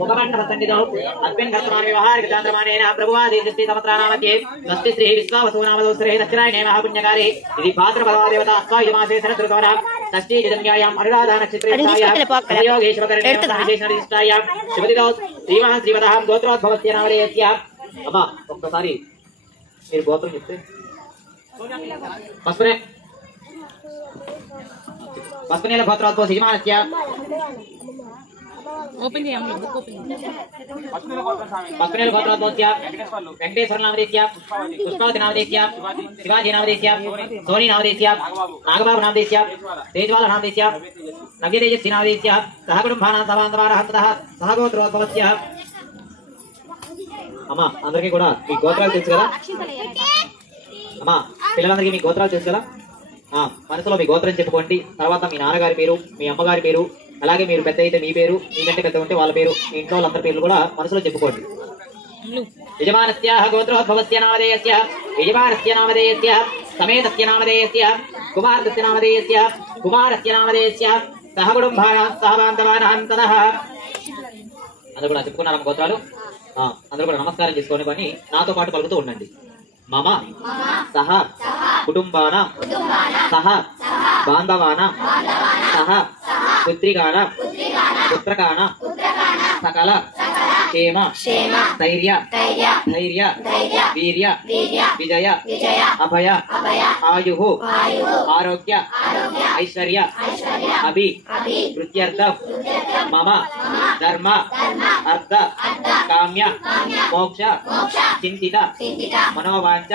मुखमण्डलसन्निधौ अस्मिन् कर्तमाने व्यवहारिक चान्द्रमानेन प्रभुवादी दृष्टि समत्रानामध्ये स्वस्ति श्री विश्वावसु नामदोस्रे दक्षिणायने महापुण्यकारे इति भाद्रपदा देवता अस्वायुमासे शरदृतोरां षष्ठी जन्यायाम् अनुराधा नक्षत्रेण योगेश्वरकरणे विशेषणनिष्ठायां शुभदिनौ श्रीमः श्रीवतः गोत्रोद्भवस्य नामधेयस्य अम्मा ఒక్కసారి మీరు గోత్రం చెప్తే పస్పనేల గోత్రోద్భవ యజమానస్య ఓపెన్ చేయండి బుక్ ఓపెన్ పస్పనేల గోత్రోద్భవస్య వెంకటేశ్వర నామధేయస్య పుష్పావతి నామధేయస్య శివాజీ నామధేయస్య సోని నామధేయస్య నాగబాబు నామధేయస్య తేజ్వాల నామధేయస్య నవ్యతేజస్వి నామధేయస్య సహ కుటుంబానాం సమాంతవారహంతః సహ గోత్రోద్భవస్య అమ్మా అందరికీ కూడా మీ గోత్రాలు తెలుసు కదా అమ్మా పిల్లలందరికీ మీ గోత్రాలు తెలుసు కదా మనసులో మీ గోత్రం చెప్పుకోండి తర్వాత మీ నాన్నగారి పేరు మీ అమ్మగారి పేరు అలాగే మీరు పెద్ద అయితే మీ పేరు మీకంటే పెద్ద ఉంటే వాళ్ళ పేరు మీ ఇంట్లో వాళ్ళందరి పేర్లు కూడా మనసులో చెప్పుకోండి యజమానస్య గోత్రోద్భవస్య నామధేయస్య యజమానస్య నామధేయస్య సమేతస్య నామధేయస్య కుమారస్య నామధేయస్య కుమారస్య నామధేయస్య సహ కుటుంబానాం సహ బాంధవానాంతః అందరూ కూడా చెప్పుకున్నారమ్మ గోత్రాలు అందరూ కూడా నమస్కారం చేసుకోండి కానీ నాతో పాటు పలుకుతూ ఉండండి మమ సహ కుటుంబాన సహ బాంధవాన సహ పుత్రికాన పుత్రకాన సకల క్షేమ ధైర్య ధైర్య వీర్య విజయ అభయ ఆయు ఆరోగ్య ఐశ్వర్య అభి వృత్యర్థం మమ ధర్మ అర్థ కామ్య మోక్ష చింతిత మనోవాంఛ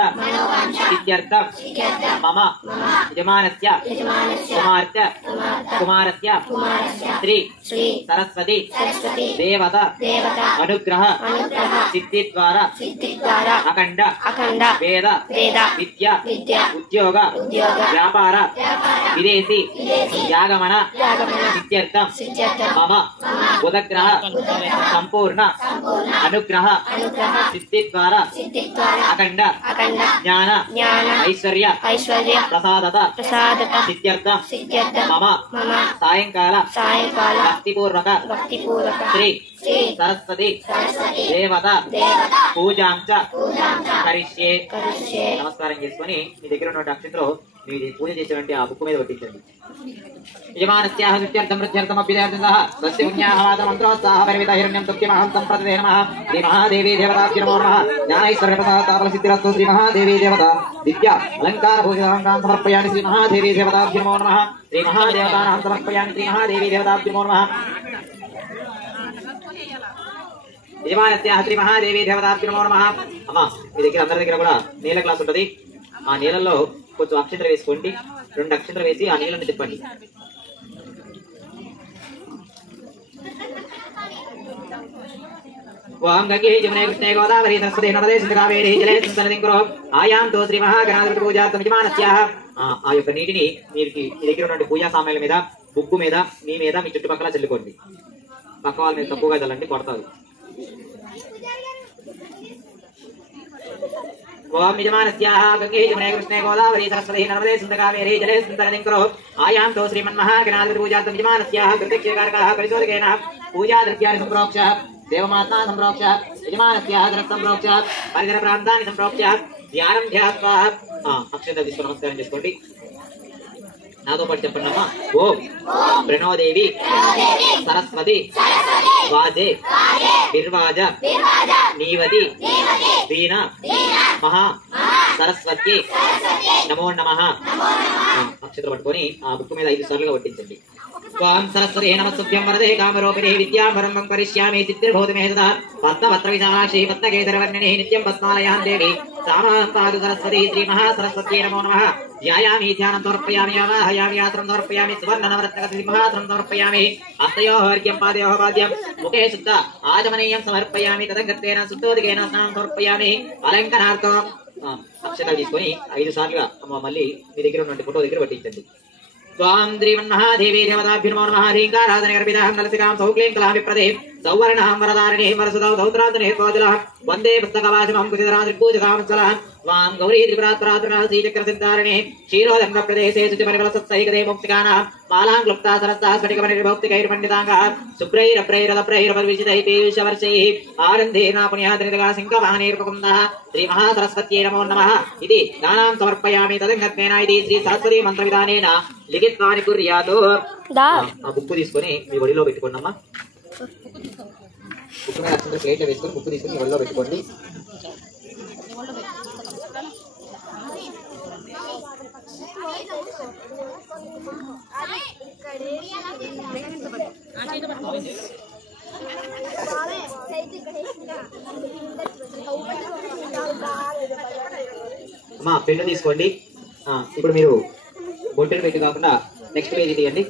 సిద్ధ్యర్థం మమ యజమానస్య కుమార్తె కుమారస్య శ్రీ సరస్వతి దేవత అనుగ్రహ సిద్ధి ద్వారా అఖండ వేద విద్య ఉద్యోగ వ్యాపార విదేశీ యాగమన సిద్ధ్యర్థం మమ బుధగ్రహ సంపూర్ణ అనుగ్రహ సిద్ధి ద్వారా అఖండ జ్ఞాన ఐశ్వర్య ప్రసాదత సిద్ధ్యర్థం మమ సాయంకాల భక్తిపూర్వక శ్రీ సరస్వతి దేవత పూజాంచ కరిష్యే నమస్కారం చేసుకుని మీ దగ్గర ఉన్న అక్షంతలో మీరు పూజ చేసేటువంటి ఆ బుక్ మీద పట్టించండి యజమానస్యాః నిత్యర్థం వృద్ధ్యర్థం అభ్యుదయార్థంతః స్వస్తి పుణ్యాహవాద మంత్రోత్సాహ పరిమిత హిరణ్యం తుక్తిమహం సంప్రదే నమః శ్రీ మహాదేవీ దేవతాభ్యో నమో నమః జ్ఞానైశ్వర్య ప్రసాద సిద్ధిరస్తు శ్రీ మహాదేవీ దేవత విద్యా అలంకార భూషితాం సమర్పయామి శ్రీ మహాదేవీ దేవతాభ్యో నమో నమః శ్రీ మహాదేవతానాం సమర్పయామి శ్రీ మహాదేవీ దేవతాభ్యో నమో నమః యజమానస్యాః శ్రీ మహాదేవీ దేవతాభ్యో నమో నమః అమ్మా మీ దగ్గర అందరి దగ్గర కూడా నీళ్ళ గ్లాస్ ఉంటుంది ఆ నీళ్ళల్లో కొంచెం అక్షంతలు వేసుకోండి 2 అక్షంతలు వేసి ఆ నీళ్ళని తిప్పండి ఓం గంగే జమునే కృష్ణే గోదావరి సరస్వతి నర్మదే సింధు కావేరి జలే సంతనదిం కురు ఆయాంతో శ్రీ మహాగణాధిపతి పూజార్థం యజమానస్యాః ఆ యొక్క నీటిని మీరు మీ దగ్గర ఉన్న పూజా సామాన్ల మీద బుగ్గు మీద మీ మీద మీ చుట్టుపక్కల చల్లుకోండి పక్క వాళ్ళ మీద తక్కువగా చల్లండి కొడతారు ఓం యజమానస్యాః గంగే జమునే కృష్ణే గోదావరి సరస్వతి నర్మదే సింధు కావేరి జలే సంతనదిం కురు ఆయాంతో శ్రీమన్మహాగణాధిపతి పూజార్థం యజమానస్యాః కృతజ్ఞకారకః పరిశోధకేన పూజా ద్రవ్యాన్ని సంప్రోక్ష దేవమాతా సంప్రోక్ష యజమానస్యాః ద్రవ్యం సంప్రోక్ష పరిసర ప్రాంతాన్ని సంప్రోక్ష ధ్యానం ధ్యాత్వా అక్షంతలు తీసుకొని నమస్కారం చేసుకోండి నాతో పాటు చెప్పండి అమ్మా ఓం ప్రణోదేవి సరస్వతి వాజే నిర్వాజ నీవతి వీణ మహా సరస్వతి నమో నమః అక్షంతలు పట్టుకొని ఆ బుక్ మీద 5 సార్లుగా పట్టించండి ఓం సరస్వతి నమస్తుభ్యం వరదే కామరూపిణి విద్యావరం కరిష్యామి చిత్రభూత మేధా పద్మపత్ర విశాలాక్షి పద్మకేసరవర్ణిని నిత్యం పద్మాలయాం దేవి సామాం పాదు సరస్వతి శ్రీ మహాసరస్వతి నమో నమః ధ్యాయామి ధ్యానం సమర్పయామి ఆవాహయామి ఆసనం సమర్పయామి సువర్ణ నవరత్న సింహాసనం సమర్పయామి హస్తయోః అర్ఘ్యం పాదయోః పాద్యం ముఖే శుద్ధ ఆచమనీయం సమర్పయామి తదంగత్వేన శుద్ధోదకేన స్నానం సమర్పయామి అలంకరణార్థం అక్షరాలు తీసుకొని 5 సార్లుగా మళ్ళీ మీ దగ్గర ఉన్న ఫోటో దగ్గర పట్టించండి स्वाम श्रीमन्महादेवी देवताभ्यो नमो नमः ह्रींकाराधने गर्भितां नलसिकां सौक्लीं कलां विप्रदे सौवर्णां वरदारिणीं वरसुदौ धौत्रादने त्वाजलः वन्दे पुस्तकवाचमं कुचितरां त्रिभुजगां चलः वां गौरी त्रिपुरात्परात्परा श्रीचक्रसिद्धारणे क्षीरोदण्डप्रदेशे शुचिपरिमलसत्सैकदे मुक्तिकानां मालां क्लुप्ता सरस्ता स्फटिकमणिर्भौक्तिकैर्पण्डिताङ्गाः शुभ्रैरभ्रैरलभ्रैरपरिविजितैः पीयूषवर्षैः आनन्देन पुण्यद्रितगा सिंहवाहनैर्मुकुन्दः श्रीमहासरस्वत्यै नमो नमः इति दानां समर्पयामि तदङ्गत्वेन इति श्री सरस्वती मन्त्रविधानेन लिखित्वानि कुर्यात् బుక్కు తీసుకొని మీ ఒడిలో పెట్టుకోండి అమ్మా బుక్కు మీద అక్షంతలు ప్లేట్లో వేసుకొని బుక్కు తీసుకొని మీ ఒడిలో పెట్టుకోండి అమ్మా పెన్ను తీసుకోండి ఇప్పుడు మీరు బొట్టెలు పెట్టి కాకుండా నెక్స్ట్ పేజీ తీయండి